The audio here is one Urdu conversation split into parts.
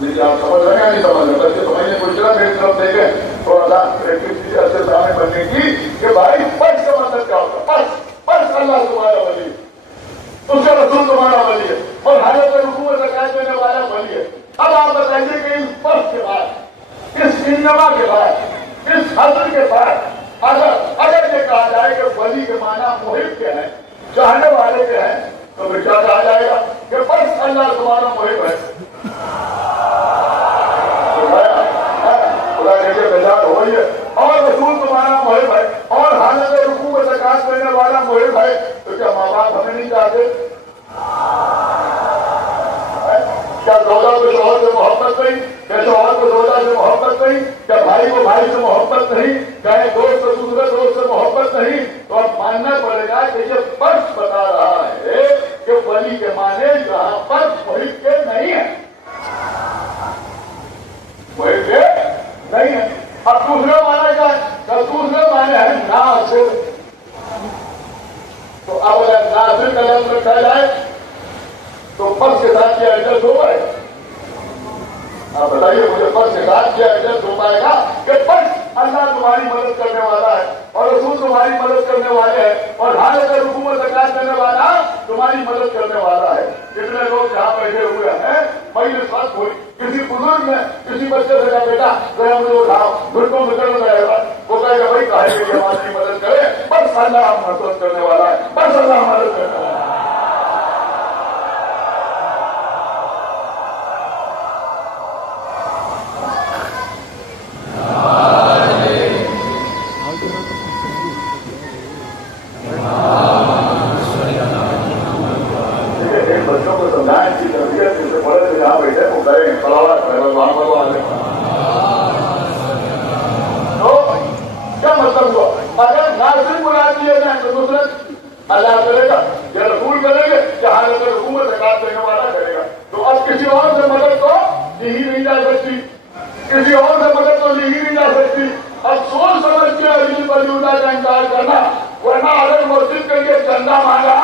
لیکن آپ سمجھ رہے ہیں نہیں سمجھ رہے بچے سمجھنے کو چلا میری طرف دیکھیں تھوڑا سا پریکٹس اچھے سامنے بننے کی کہ بھائی پرس کا مطلب کیا ہوتا ہے؟ پرس اللہ تمہارا ولی ہے، اس کا رسول تمہارا ولی ہے، اور حالت رکوع زکات دینے والا ولی ہے۔ اب آپ بتائیے کہ اس پرس کے بعد، اس انما کے بعد، اس حضر کے بعد اگر یہ کہا جائے کہ ولی کے معنی محب کے ہیں، چاہنے والے کے ہیں، تو پھر کیا کہا جائے گا کہ بس اللہ تمہارا محب ہے، خدا کے لیے بیدار ہوئیے، اور رسول تمہارا محب ہے، اور حالت رکوع و زکات دینے والا محب ہے، تو کیا ماں باپ ہمیں نہیں چاہتے؟ کیا زوجہ کو شوہر سے محبت نہیں؟ کیا شوہر کو زوجہ سے محبت نہیں؟ کیا بھائی کو بھائی سے محبت نہیں؟ کیا ایک دوست کو دوسرے دوست سے محبت نہیں؟ تو اب ماننا پڑے گا کہ یہ فرق بتا رہا ہے کہ ولی کے معنی جہاں پر محب کے نہیں ہے، محب کے نہیں ہے۔ اب دوسرا معنی کیا ہے؟ دوسرے معنی ہے ناصر۔ تو اب اگر ناصر کا لفظ رکھا جائے تو فرض کے ساتھ کیا ایڈجسٹ ہو پائے گا؟ آپ بتائیے مجھے، فرض کے ساتھ کیا ایڈجسٹ ہو پائے گا کہ فرض اللہ تمہاری مدد کرنے والا ہے، اور رسول تمہاری مدد کرنے والے ہیں، اور حالت رکوع و زکات دینے والا تمہاری مدد کرنے والا ہے۔ کتنے لوگ جہاں بیٹھے ہوئے ہیں، مجلس وقت ہوئی، کسی بزرگ نے کسی بچے سے کہا بیٹا ذرا مجھے اٹھاؤ، گھٹنوں میں درد رہے گا، وہ کہے گا بھائی کہے کہ ہماری مدد کرے، بس اللہ مدد کرنے والا ہے، بس اللہ مدد کرنے والا ہے۔ بچوں کو سمجھائیں کی تربیت جس سے بڑے سے جہاں بیٹھے وہ کریں صلوات تو کیا مطلب ہوا؟ اگر ناصر بنا دیے جائیں تو نصرت اللہ کرے گا، یا رسول کریں گے، یا حالت رکوع زکات دینے والا کرے گا۔ تو اب کسی اور سے مدد تو لی ہی نہیں جا سکتی، کسی اور سے مدد تو لی ہی نہیں جا سکتی۔ اب سوچ سمجھ کے علی ولی کا انکار کرنا، ورنہ اگر مسجد کے لیے چندہ مانگا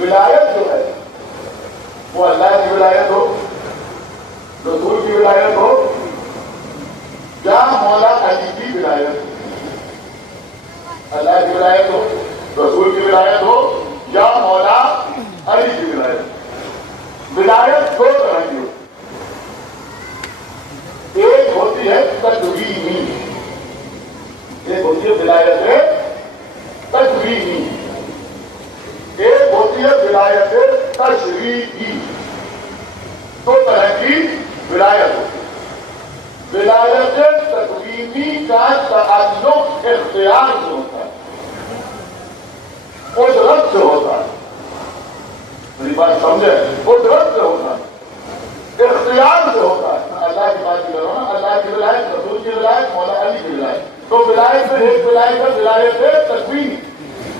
ولایت جو ہے وہ اللہ کی ولایت ہو، رسول کی ولایت ہو، یا مولا علی اللہ کی ولایت ہو، رسول کی ولایت ہو یا مولا علی کی ولایت۔ ولایت دو طرح کی ہوتی، ایک ہوتی ہے تکوینی، ایک ہوتی ہے ولایت تکوینی، ایک ہوتی ہے ولایت تشریعی۔ دو طرح کی ولایت ہوتی ہے۔ ولایت تکوینی کا تعلق اختیار سے ہوتا ہے، قدرت سے ہوتا ہے، میری بات سمجھے، قدرت سے ہوتا ہے، اختیار سے ہوتا ہے۔ میں اللہ کی بات کر رہا ہوں نا، اللہ کی ولایت، رسول کی ولایت، مولا علی کی ولایت۔ تو ولایت میں ایک ولایت ہے ولایت تکوینی،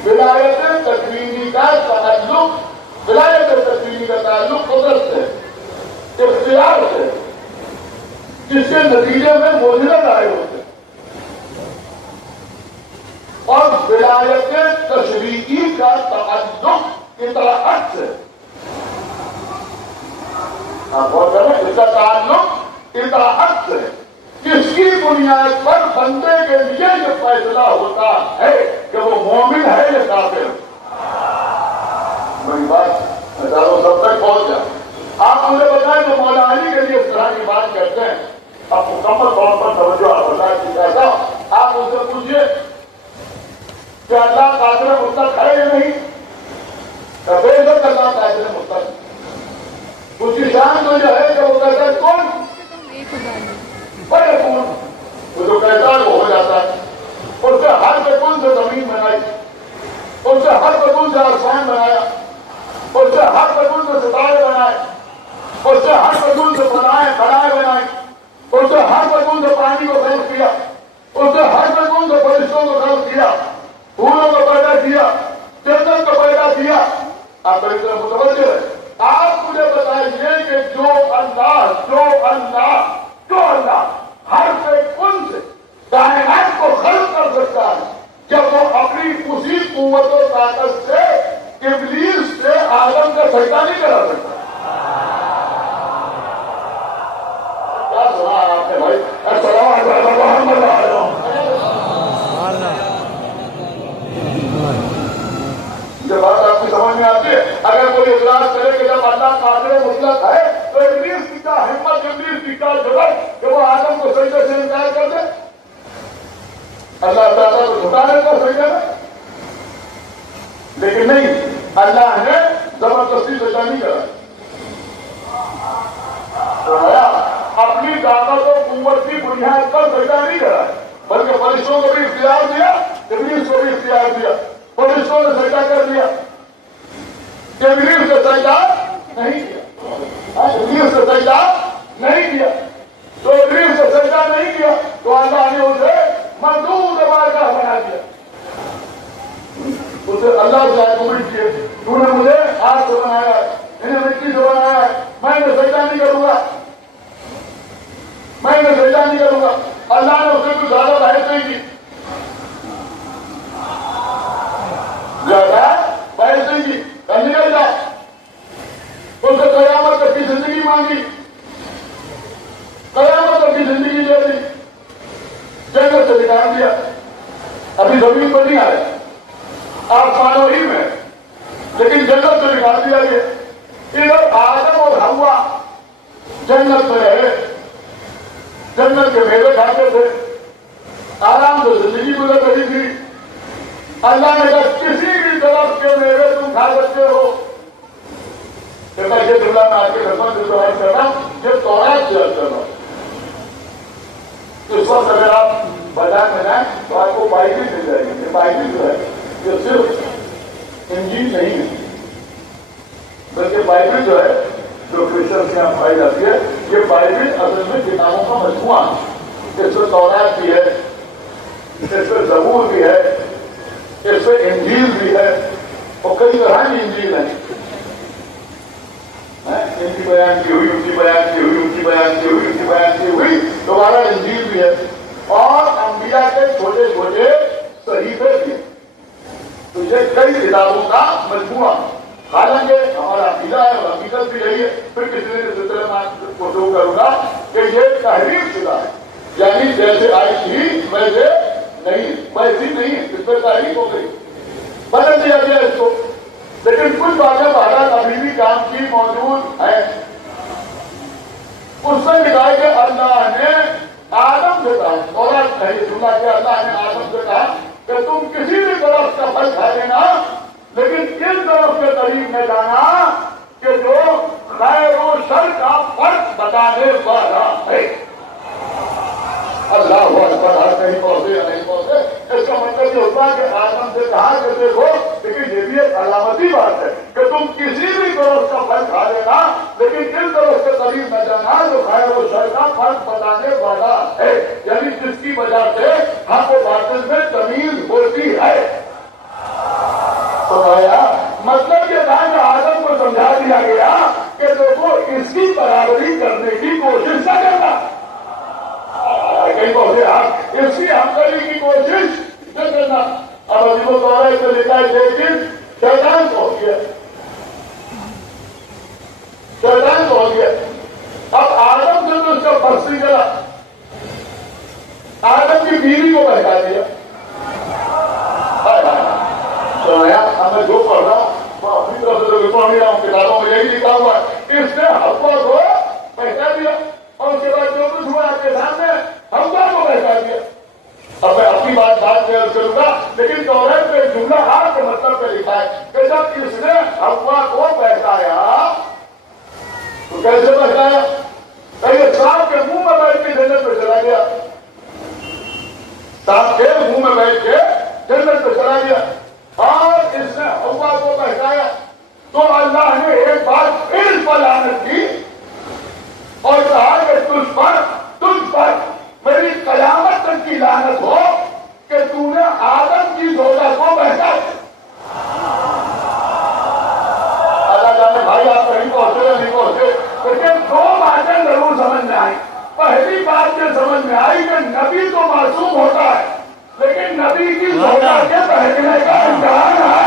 ولایت تکوینی کا تعلق، ولایت تکوینی کا تعلق قدرت سے، اختیار سے، جس کے نتیجے میں معجزات آئے ہوتے ہیں۔ اور ولایت تشریعی کا تعلق اطاعت سے، آپ غور کریں، اس کا تعلق اطاعت سے، جس کی بنیاد پر بندے کے لیے یہ فیصلہ ہوتا ہے کہ وہ مومن ہے یا کافر۔ میری بات ہزاروں سب تک پہنچ جائے۔ آپ مجھے بتائیں تو مولا علی کے لیے اس طرح کی بات کرتے ہیں، اب مکمل طور پر توجہ آپ بتا کی کیسا، آپ ان سے پوچھئے کہ اللہ قادر مطلق ہے یا نہیں؟ بے شک اللہ قادر مطلق، اس کی شان تو یہ ہے کہ وہ کہتا ہے کون بڑے کون، وہ جو کہتا ہے وہ ہو جاتا ہے۔ اس سے ہر کن سے زمین بنائی، اس سے ہر کن سے آسمان بنایا، اس سے ہر کن سے ستارے بنائے، اس سے ہر کن سے بنائے بنائے، اس سے ہر کن سے پانی کو خلق کیا، اس سے ہر کن سے فرشتوں کو خلق کیا، پھولوں کو پیدا کیا، جنت کو پیدا کیا۔ آپ میری طرف متوجہ ہے۔ آپ مجھے بتائیے کہ جو اللہ ہر کن سے کائنات کو خلق کر سکتا ہے، جب وہ اپنی اسی قوت و طاقت سے ابلیس سے آدم کا سجدہ نہیں کرا سکتا؟ کیا سنا آپ نے بھائی؟ السلام علیکم۔ یہ بات آپ کی سمجھ میں آتی ہے؟ اگر کوئی اعتراض کرے کہ جب اللہ قادر مطلق ہے تو ابلیس کی کیا ہمت، ابلیس کی کیا جرأت کہ وہ آدم کو سجدے سے انکار کر دے؟ اللہ تعالیٰ کو جھٹانے کا سجدہ ہے، لیکن نہیں، اللہ نے زبردستی سجدہ نہیں کرا، اپنی طاقت و قوت کی بنیاد پر سجدہ نہیں کرا، بلکہ فرشتوں کو بھی اختیار دیا، ابلیس کو بھی اختیار دیا، فرشتوں نے سجدہ کر دیا، ابلیس نے سجدہ نہیں کیا، ابلیس نے سجدہ نہیں کیا۔ تو ابلیس نے سجدہ نہیں کیا تو اللہ نے اسے مردود بارگاہ بنا دیا، اسے اللہ سے آرگومنٹ کیے، تو نے مجھے ہاتھ سے بنایا ہے، انہیں مٹی سے بنایا ہے، میں نے سجدہ نہیں کروں گا، میں نے سجدہ نہیں کروں گا۔ اللہ نے اسے کچھ زیادہ بحث نہیں کی، زیادہ بحث نہیں کی، نکل جا، اس سے قیامت تک کی زندگی مانگی، قیامت تک کی زندگی دے دی، جنت سے نکال دیا، ابھی زمین پر نہیں آئے، آسمانوں ہی میں، لیکن جنت سے نکال دیا گیا۔ ادھر آدم اور حوا جنت میں رہے، جنت کے میوے کھاتے تھے، آرام سے زندگی گزر رہی تھی۔ اللہ نے کہا کسی بھی طرف کے میوے تم کھا سکتے ہو، یہ جملہ میں آپ کے خدمت سے عرض کر رہا ہوں، یہ تورات سے عرض کر رہا ہوں۔ اس وقت اگر آپ بازار میں جائیں تو آپ کو بائبل مل جائے گی۔ یہ بائبل جو ہے یہ صرف انجیل نہیں ہے، بلکہ بائبل جو ہے جو کرسچن کے یہاں پائی جاتی ہے، یہ بائبل اصل میں کتابوں کا مجموعہ ہے۔ اس میں تورات بھی ہے، اس میں زبور بھی ہے، اس میں انجیل بھی ہے، اور کئی طرح کی انجیل ہیں، ان کی بیان کی ہوئی، ان کی بیان کی ہوئی، ان کی بیان کی ہوئی، ان کی بیان کی ہوئی، دوبارہ انجیل بھی ہے، اور انبیاء کے چھوٹے چھوٹے صحیفے بھی ہیں۔ تو یہ کئی کتابوں کا مجموعہ، حالانکہ ہمارا عقیدہ ہے اور حقیقت بھی یہی ہے، پھر کسی نے سلسلے میں کو شروع کروں گا کہ یہ تحریف شدہ ہے، یعنی جیسے آئی تھی ویسے نہیں ویسی نہیں ہے، اس میں تاریخ ہو گئی، بدل دیا گیا اس کو. لیکن کچھ باتیں بہرحال ابھی بھی کام کی موجود ہیں. اس سے نکال کے اللہ نے آدم سے کہا، اور جملہ کہ اللہ نے آدم سے کہا کہ تم کسی بھی درخت کا پھل کھا لینا لیکن اس درخت کے قریب میں جانا کہ جو خیر و شر کا فرق بتانے والا ہے. اللہ اکبر. ہر کہیں پہنچے یا نہیں پہنچے، اس کا مطلب یہ ہوتا ہے کہ آدم سے کہا کہ دیکھو، لیکن یہ بھی ایک علامتی بات ہے کہ تم کسی بھی درخت کا پھل کھا لینا لیکن اس درخت کے قریب نہ جانا جو خیر و شر کا فرق بتانے والا ہے، یعنی جس کی وجہ سے حق و باطل میں تمیز ہوتی ہے. تو مطلب یہ تھا کہ آدم کو سمجھا دیا گیا کہ دیکھو اس کی برابری کرنے کی کوشش نہ کرنا، کہیں پہنچے آپ اس کی ہمدردی کی کوشش نہ کرنا. اب عجیب و طور سے لکھا ہے لیکن شیطان پہنچ گیا، شیطان پہنچ گیا. اب آدم سے تو اس کا فرض نہیں چلا، آدم کی بیوی کو بہکا دیا. میں جو پڑھ رہا ہوں میں اپنی طرف سے پڑھ نہیں رہا ہوں، کتابوں میں یہی لکھا ہوا ہے. اس نے حوا کو بہکا دیا اور اس کے بعد جو کچھ ہوا آپ کے سامنے حوا کو بہکا دیا. اب میں اپنی بات میں کروں گا، لیکن توریت میں جملہ آپ کے مطلب پہ لکھا ہے کہ جب اس نے حوا کو بہکایا تو کیسے بہکایا؟ کہ سانپ کے منہ میں بیٹھ کے جنت پہ چلا گیا، سانپ کے منہ میں بیٹھ کے جنت پہ چلا گیا. اور اس نے حوا کو بہکایا تو اللہ نے ایک بار پھر اس پر لعنت کی اور کہا کہ تجھ پر میری قیامت تک کی لعنت ہو کہ تو نے آدم کی زوجہ کو بہکا. اللہ جانے بھائی آپ کہیں پہنچے یا نہیں پہنچے، لیکن دو باتیں ضرور سمجھ میں آئی. پہلی بات یہ سمجھ میں آئی کہ نبی تو معصوم ہوتا ہے لیکن نبی کی زوجہ کے بہکنے کا امکان ہے.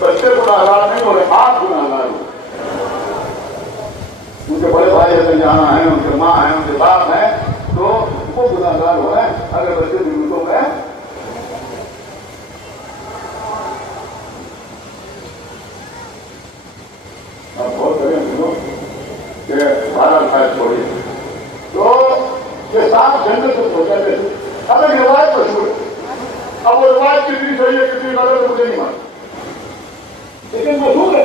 بچے گناہگار نہیں ہو رہے، آپ گناہگار ہو. ان کے بڑے بھائی اگر جانا ہے، ان کے ماں ہیں، ان کے باپ ہیں تو وہ گناہگار ہو رہے ہیں. اگر بچے جنوسوں میں آپ بہت کریں کہ 12 خیر چھوڑی تو یہ صاحب جنت سے پہنچا تھے. اب ایک روایت مشہور ہے، اب وہ روایت کتنی صحیح ہے کتنی غلط ہے مجھے نہیں معلوم، لیکن مشہور ہے.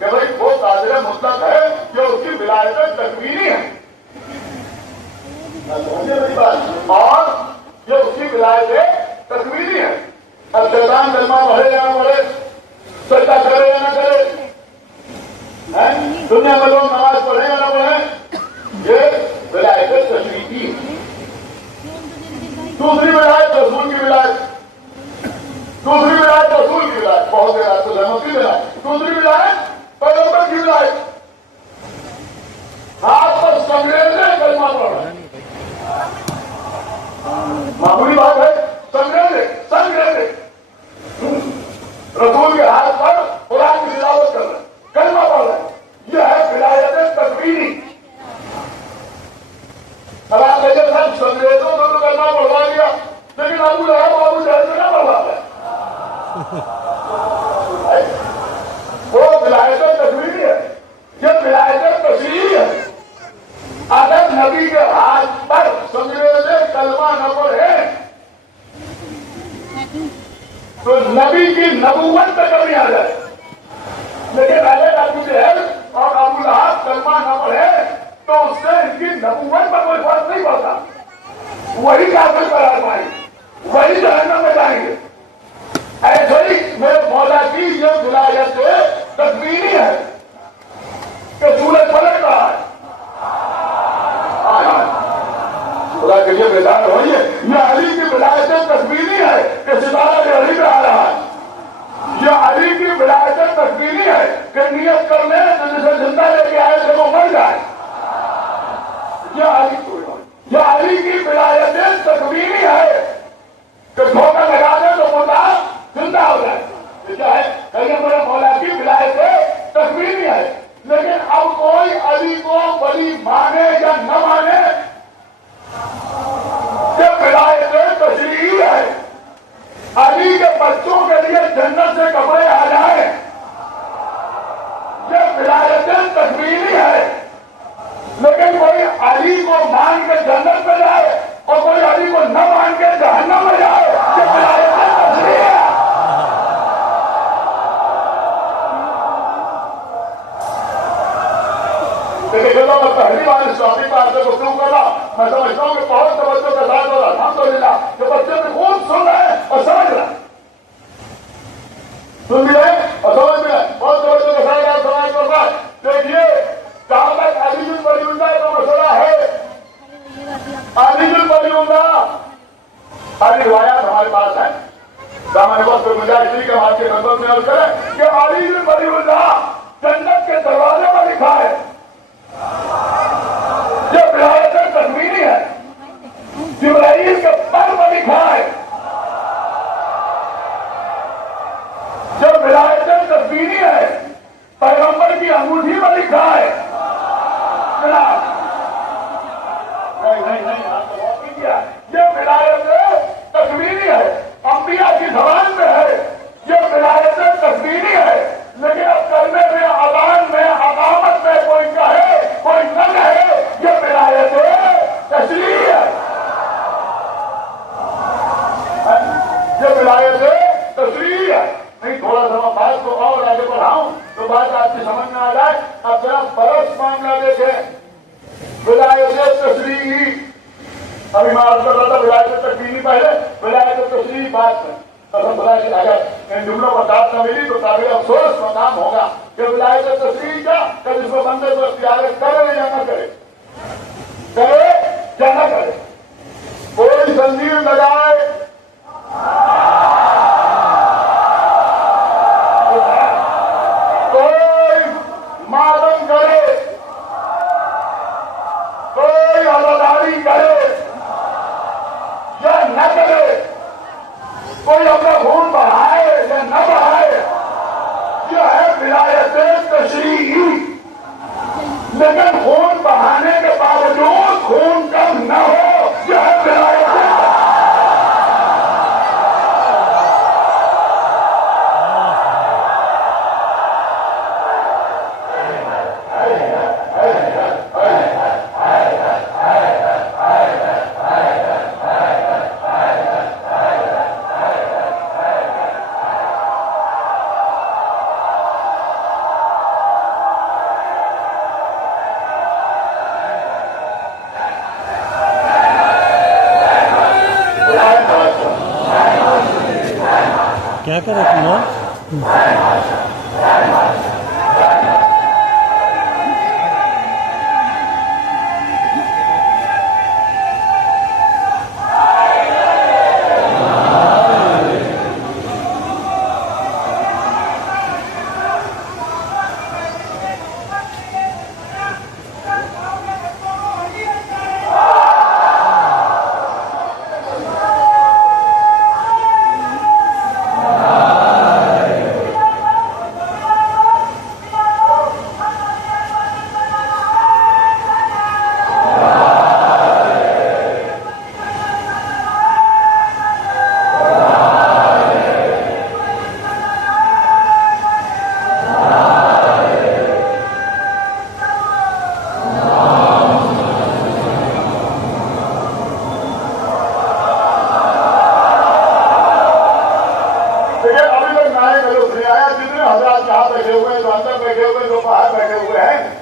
کہ بھائی وہ قادر مطلق ہے کہ اس کی ولایت تکوینی ہے، اور یہ اس کی ولایت تکوینی ہے. اب شیطان کلمہ پڑھے یا نہ پڑھے، سجدہ کرے یا نہ کرے، دنیا میں لوگ نماز پڑھے یا نہ پڑھے، یہ ولایت تشریعی ہے. دوسری ولایت رسول کی ولایت، دوسری ولایت رسول کی ولایت، بہت دیر آپ کو رحمت کی ولایت، دوسری ولایت پیغمبر کی ولایت. ہاتھ پر سنگریزے کلمہ پڑھ رہے ہیں، معمولی بات ہے. سنگریزے سنگریزے رسول کے ہاتھ پر قرآن کی تلاوت کر رہے ہیں، کلمہ پڑھ رہے ہیں، یہ ہے ولایت تکوینی. اب آپ کہتے ہیں صاحب سنگریزوں کو تو کلمہ پڑھوا دیا، لیکن ابو لہب ابو جہل سے نہ پڑھوا ہے. وہ ولایت تکوینی ہے، یہ ولایت تشریعی ہے. اگر نبی کے ہاتھ پر سنگریزے کلمہ نہ پڑھے تو نبی کی نبوت پہ کمی آ جائے. لیکن اگر ابو جہل اور ابو لہب کلمہ نہ پڑھے تو اس سے ان کی نبوت پر کوئی فرق نہیں پڑتا. وہی کافر قرار پائیں گے، وہی جہنم میں جائیں گے. ایسے ہی میرے مولا کی یہ ولایت تکوینی ہے کہ سورج پلٹ رہا ہے. خدا کے لیے بیدار ہوئیے. یہ علی کی ولایت تکوینی ہے کہ ستارہ کے علی پہ آ رہا ہے. یہ علی کی ولایت تکوینی ہے کہ نیت کر لیں تو جسے زندہ لے کے آئے تھے وہ مر جائے. یہ علی کی ولایت تکوینی ہے کہ دھوکہ لگا دے تو مردہ زندہ ہو جائے. یہ کیا ہے؟ کہیں میرے مولا کی ولایت تکوینی ہے. لیکن اب کوئی علی کو ولی مانے یا نہ مانے، یہ ولایت تشریعی ہے. علی کے بچوں کے لیے جنت سے کپڑے آ جائیں، یہ ولایت تکوینی ہے. لیکن کوئی علی کو مان کے جنت میں جائے اور کوئی علی کو نہ مان کے جہنم میں جائے، یہ ولایت تشریعی ہے. دیکھیے میں پہلی بار اس ٹاپک پر آپ سے گفتگو کر رہا. میں سمجھتا ہوں کہ بہت توجہ کے ساتھ اور الحمدللہ کہ بچے بھی خوب سن رہے ہیں اور سمجھ رہے ہیں، سن بھی رہے اور سمجھ بھی رہے ہیں. بہت توجہ کے ساتھ آپ سماج کر رہا ہے. دیکھیے جہاں تک علی بن ولی اللہ کا مسئلہ ہے، علی بن ولی اللہ ساری روایات ہمارے پاس ہیں. دامن وقت پہ گنجائش نہیں کہ ہم آپ کے خدمت میں عرض کریں کہ علی بن ولی اللہ جنت کے دروازے پر لکھا ہے. یہ ولایت تکوینی ہے. جبرائیل کے پر میں لکھا ہے. یہ ولایت تکوینی ہے. پیغمبر کی انگوٹھی میں لکھا ہے. یہ ولایت تکوینی ہے. انبیاء کی زبان میں ہے. یہ ولایت تکوینی ہے. لیکن اب کرنے میں، اذان میں، اقامت میں کوئی کہے کوئی نہ کہے، یہ ولایت تشریعی ہے. یہ ولایت تشریعی ہے. نہیں تھوڑا سا میں بات کو اور آگے بڑھاؤں تو بات آپ کی سمجھ میں آ جائے. اب ذرا فرض معاملہ دیکھیں. ولایت تشریعی ابھی میں عرض کر رہا تھا، ولایت تکوینی پہلے، ولایت تشریعی بعد میں. اگر ان جملوں پر بات نہ ملی تو قابل افسوس مقام ہوگا کہ ولایت تشریعی کا کہ جس کو بندے کو اختیار کرے یا نہ کرے، کرے یا نہ کرے. کوئی زنجیر لگائے، کوئی ماتم کرے، کوئی عزاداری کرے یا نہ کرے، کوئی اپنا خون بڑھائے یا نہ بڑھائے، یہ ہے ولایت تشریعی. لیکن خون بڑھانے کے باوجود خون کم نہ ہو، یہ ہے ولایت. کر رکھنا.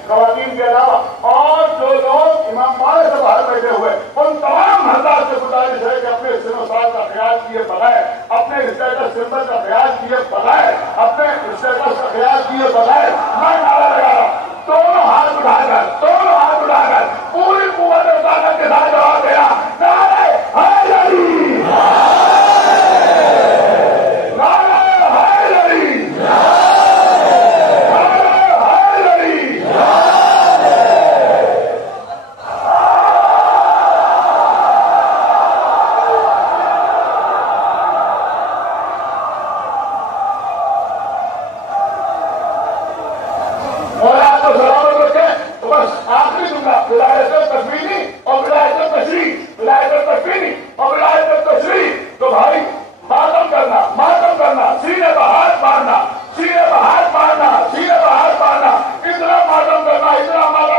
خواتین کے علاوہ اور جو لوگ امام مالک سے باہر بیٹھے ہوئے ان تمام حضرات سے گزارش ہے کہ اپنے سنوسار کا خیال کیے بغیر، اپنے اسٹیٹس سمبل کا خیال کیے بغیر، اپنے اسٹیٹس کا خیال کیے بغیر میں نعرہ لگا رہا ہوں، دونوں ہاتھ اٹھا کر پوری قوت و طاقت کے ساتھ جواب دیا، نعرہ حیدری، تو بھائی ماتم کرنا سینے پر ہاتھ مارنا اتنا ماتم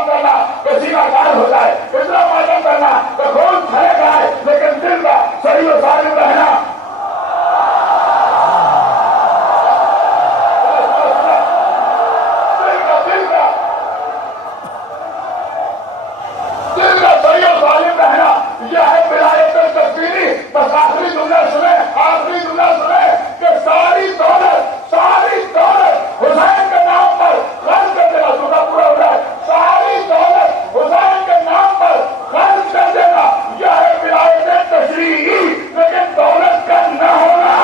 کرنا کہ سینہ کار ہو جائے، اتنا ماتم کرنا کہ خون کھلے جائے، لیکن دل کا صحیح و سالم رہنا. یہ ہے ولایت تکفیری. بس آخری جملہ سنیں کہ ساری دولت حسین کے نام پر خرچ کر دینا. سنا پورا ہو رہا ہے، ساری دولت حسین کے نام پر خرچ کر دینا. یہ ہے ولایت تشریعی، لیکن دولت کا نہ ہونا.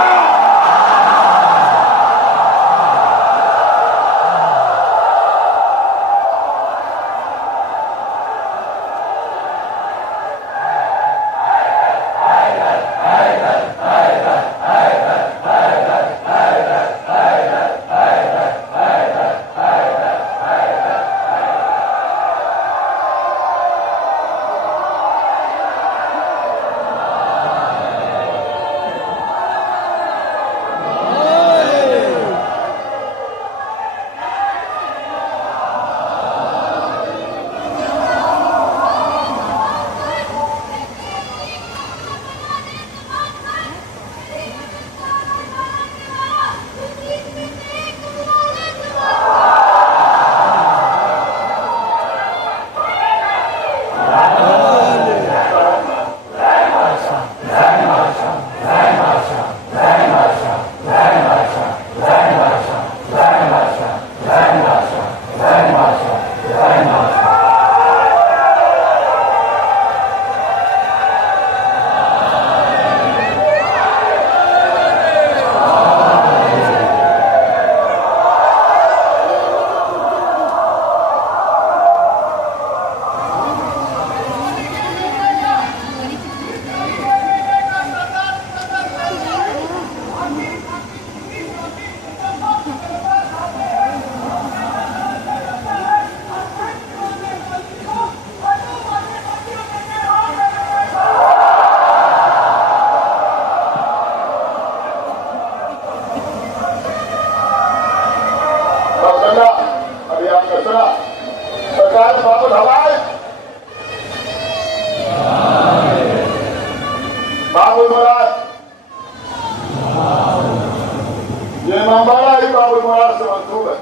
یہ امام باڑہ ہی باب المراد سے منسوب ہے.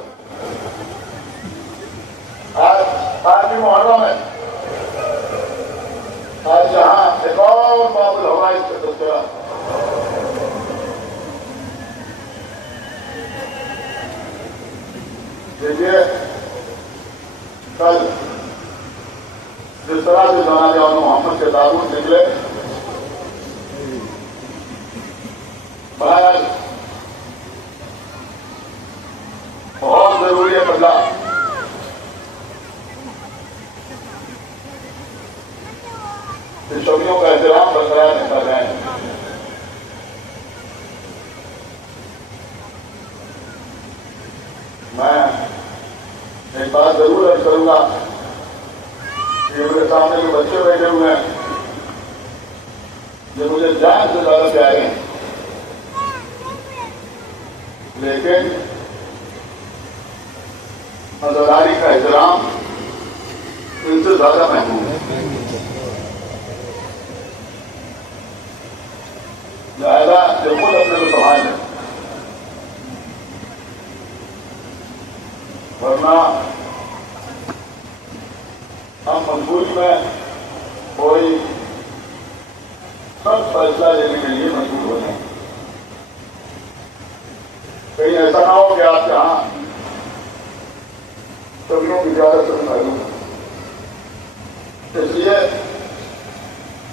آج بھی محرم ہے، آج یہاں ایک اور باب الحوائج کا تذکرہ. دیکھیے کل جس طرح سے جناب محمد کے تعاون نکلے بہرحال بہت ضروری ہے بدلا. شوقیوں کا احترام برقرار نہیں کر رہے ہیں. میں ایک بات ضرور عرض کروں گا کہ میرے سامنے جو بچے بیٹھے ہوئے ہیں یہ مجھے جان سے زیادہ پیارے ہیں، لیکن عزاداری کا احترام ان سے زیادہ محبوب ہے. لہٰذا جو خود اپنے کو سنبھال لیں، ورنہ ہم مجبوری میں کوئی سب فیصلہ لینے کے لیے مجبور ہو جائیں. کہیں ایسا نہ ہو کہ آپ یہاں شوقیوں کی اجازت سے محروم ہیں. اس لیے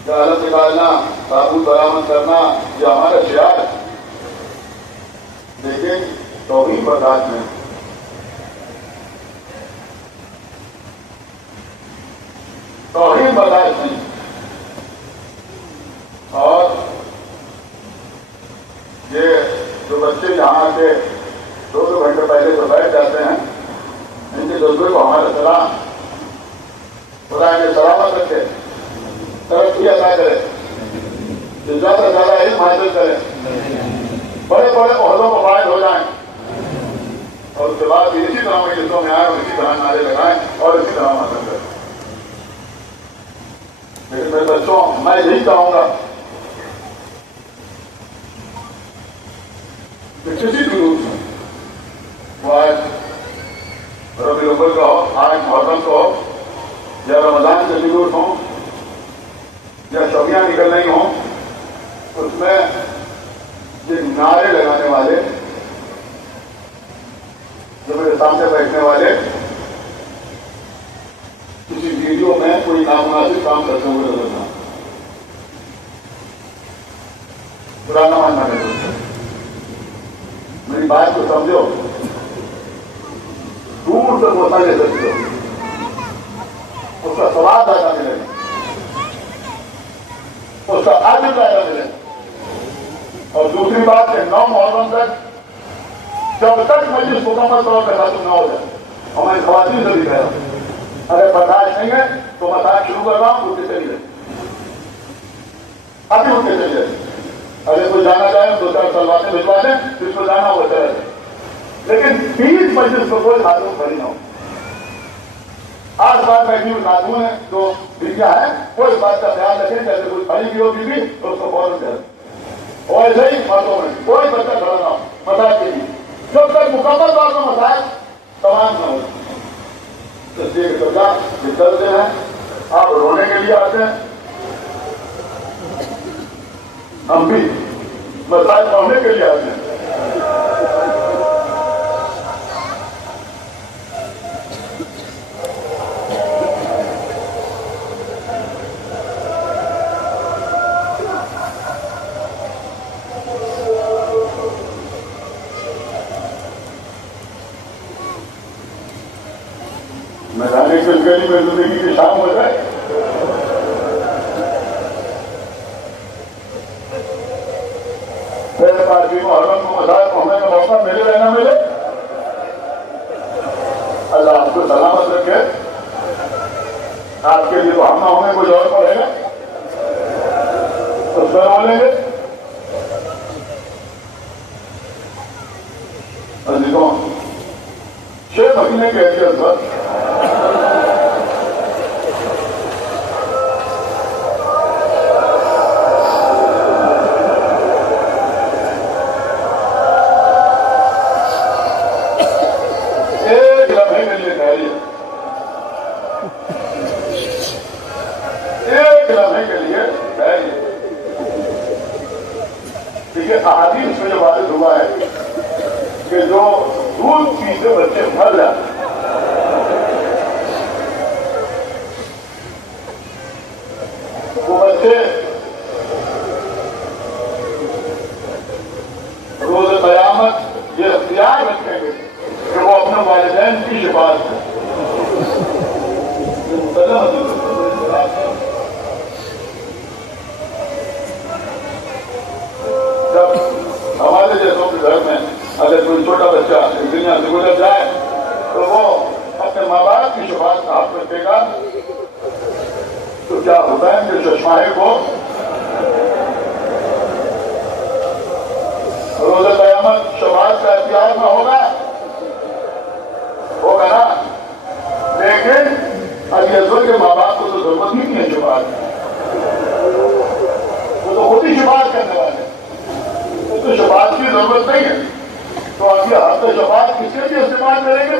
جہالت نکالنا، ثابوت برآمد کرنا یہ ہمارا شعار ہے، لیکن توہین برداشت میں توہین برداشت نہیں. اور یہ جو بچے یہاں کے 2 گھنٹے پہلے تو بیٹھ جاتے ہیں، ان کے جذبے کو ہمارا سلام، خدا کے سلامت رکھے، ترقی عطا کرے، زیادہ سے زیادہ علم حاصل کرے، بڑے بڑے عہدوں کو فائد ہو جائیں، اور اس کے بعد بھی اسی طرح مجلسوں میں آئیں اور اسی طرح نعرے لگائیں اور اسی طرح حاصل کریں. لیکن میرے بچوں، میں یہی چاہوں گا کہ کسی بھی روپ میں وہ آج ربیع الاول کا ہو، آج محرم کا ہو، یا رمضان کے جلوس ہوں یا شوقیاں نکل رہی ہوں، اس میں یہ نعرے لگانے والے، جو میرے سامنے بیٹھنے والے کسی ویڈیو میں کوئی نامناسب کام کرتے ہوئے نظر نہ آئے. برا نہ ماننا میرے، میری بات کو سمجھو، دور سے غصہ لے سکتے ہو، اس کا ثواب زیادہ ملے گا، اس کا اجر زیادہ ملے گا. اور دوسری بات کہ 9 محرم تک جب تک مجلس مکمل طور پہ ختم نہ ہو جائے، ہماری خواتین سے بھی کہہ رہا ہوں، اگر برداشت نہیں ہے تو مساج شروع کر رہا ہوں، اٹھ کے چلی جائے، ابھی اٹھ کے چلی جائے. اگر کوئی جانا چاہے 2-4 سلواتیں بھجوا دیں، جس کو جانا وہ چلا جائے، لیکن 20 مجلس کو کوئی خاتون کھڑی نہ ہو. آس پاس بیٹھی ہوئی خاتون ہے جو بیویاں ہیں، وہ اس بات کا خیال رکھیں کہ اگر کوئی کھڑی بھی ہو بیوی تو اس کو فوراً دے دیں. اور ایسے ہی مردوں میں کوئی بچہ کھڑا نہ ہو مساج کے لیے جب تک مکمل طور پر مساج تمام نہ ہو. تصدیق کرتا نکلتے ہیں، آپ رونے کے لیے آتے ہیں، ہم بھی مساج پڑھنے کے لیے آتے ہیں. میں جانے کے گلی میں زندگی کی شام ہو جائے، میرے پاس بھی محرم کو مساج پڑھنے کا موقع ملے یا نہ ملے، اللہ آپ کو سلامت رکھے. آپ کے لیے تو ہم نہ ہوں گے، کوئی اور پڑھے گا، اس میں بولیں گے. عزیزوں، 6 مہینے کے حیثیت پر احادیث میں جو وارد ہوا ہے کہ جو دودھ پیتے بچے مر جاتے. وہ بچے روز قیامت یہ اختیار رکھیں گے کہ وہ اپنے والدین کی شفاعت کریں. جب ہمارے جیسوں کے گھر میں اگر کوئی چھوٹا بچہ اس دنیا سے گزر جائے تو وہ اپنے ماں باپ کی شفاعت کا حق رکھے گا. تو کیا ہوتا ہے کہ چشمائے کو روز قیامت شفاعت کا اختیار نہ ہوگا نا. لیکن ابھی ازور کے ماں باپ کو تو ضرورت ہی نہیں ہے شفاعت. وہ تو خود ہی شفاعت کرنے والے, وہ تو شفاعت کی ضرورت نہیں ہے. تو اب یہ حق شفاعت کس کے لیے استعمال کریں گے؟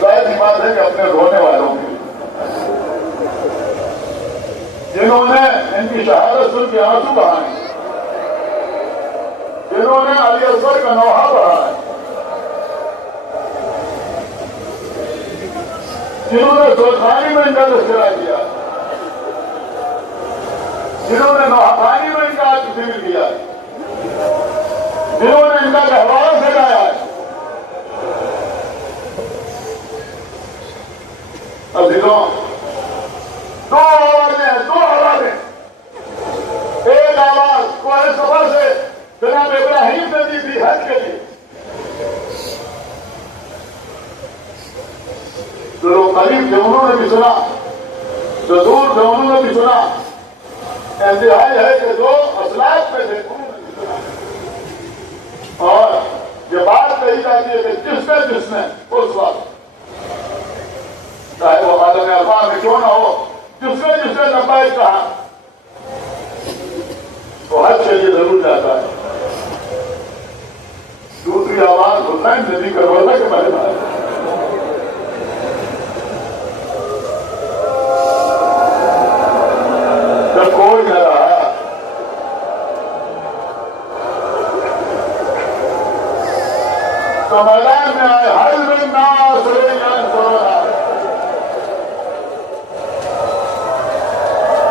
ظاہر سی بات ہے کہ اپنے رونے والوں کے, جنہوں نے ان کی شہادت سن کے آنسو بہائے, جنہوں نے علی اصغر کا نوحہ پڑھا ہے, جنہوں نے سلطانی میں ان کا تذکرہ کیا, جنہوں نے نوحانی میں ان کا ذکر کیا, جنہوں نے ان کا گہوارہ سجایا ہے. عزیزوں, دو آوازیں, ایک آواز کوہ صفا سے جناب ابراہیم نے دی تھی حج کے لیے, جو لوگ قریب تھے انہوں نے بھی سنا, جو دور تھے انہوں نے بھی سنا. انتہائی ہے کہ جو اسلاف میں تھے انہوں نے بھی سنا. اور یہ بات کہی جاتی ہے کہ جس نے اس وقت, چاہے وہ عالم ارفان میں کیوں نہ ہو, جس نے لبیک کہا تو حج کے لیے ضرور جاتا ہے. دوسری آواز حسین نبی کروالا کے بارے میں جب کوئی نہ رہا تو میدان میں آئے ہر دن ناس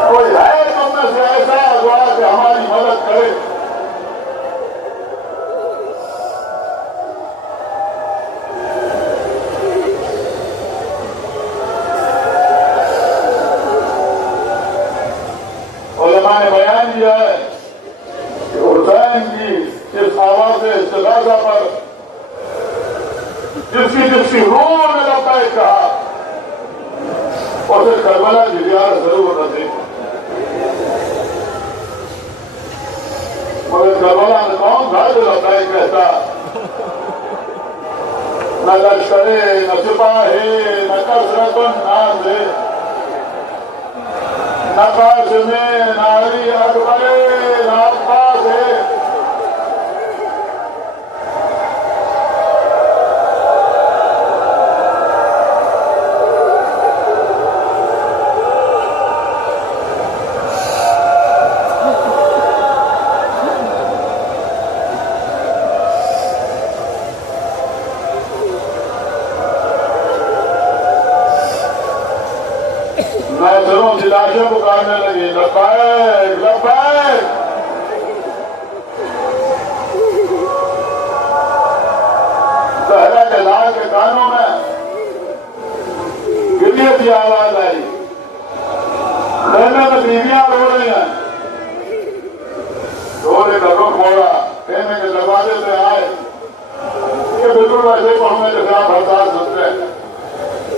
کوئی ہے تم میں سے ایسا دعا کہ ہماری مدد کرے. علماء نے بیان کیا ہے کہ حسین کی اس آواز استغاثہ پر جس کی روح نے لبیک کہا اسے کربلا کی زیارت ضرور نصیب. مگر کربلا میں کون تھا جو لبیک کہتا؟ نہ لشکرے, نہ سپاہی, نہ کثرت الناس, نہ قاسم, نہ علی اکبر, نہ عباس. لاشیں پکارنے لگی, لبیک لبیک. زہرا کے لال کے کانوں میں گریے کی آواز آئی, خیمے میں بیویاں رو رہی ہیں. ڈھولے کا رخ موڑا, خیمے کے دروازے سے آئے. یہ بالکل ویسے پڑھنے جیسے آپ ہزار سنتے ہیں.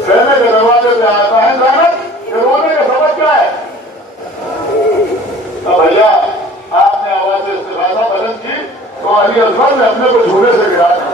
خیمے کے دروازے سے آئے, بہن زینب رونے کا سبب کیا ہے؟ بھیا آپ نے آواز سے استغاثہ بلند کی تو علی اصغر نے اپنے کو جھولے سے گرا دیا.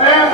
3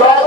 7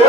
6